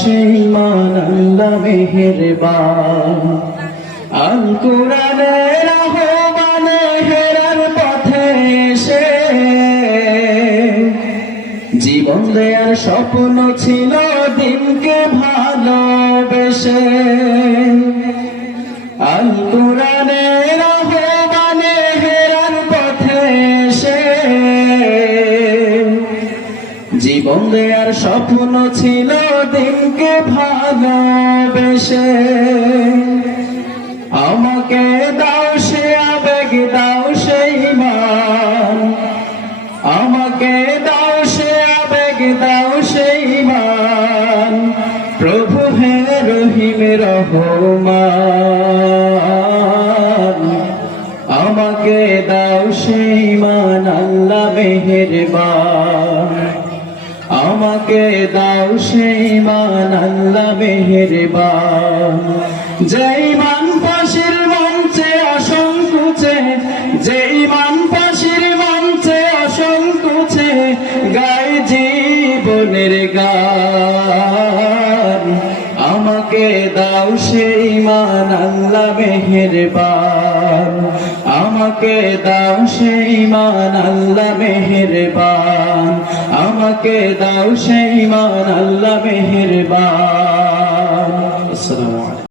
সেই মান আল্লাহ মেহেরবান। আল কোরআনের আহ্বানে হেরার পথে এসে জীবন দেয়ার স্বপ্ন ছিল দিনকে ভালোবেসে। আল কোরআনের আহ্বানে হেরার পথে এসে জীবন দেয়ার স্বপ্ন ছিল দিনকে ভালোবেসে। আমাকে দাও সে আবেগ, দাও সেই মান, আমাকে দাও সে আবেগ, দাও সেই মান। প্রভু হে রহিম রহমান, আমাকে দাও সেই মান আল্লাহ মেহেরবান। আমাকে দাও সেই মান আল্লাহ মেহেরবান। যেই মান ফাঁসির মঞ্চে অসংকোচে, যেই মান ফাঁসির মঞ্চে অসংকোচে গায় জীবনের গান। আমাকে দাও সেই মান আল্লাহ মেহেরবান। আমাকে দাও সেই মান আল্লাহ মেহেরবান। আমাকে দাও সেই মান আল্লাহ মেহেরবান।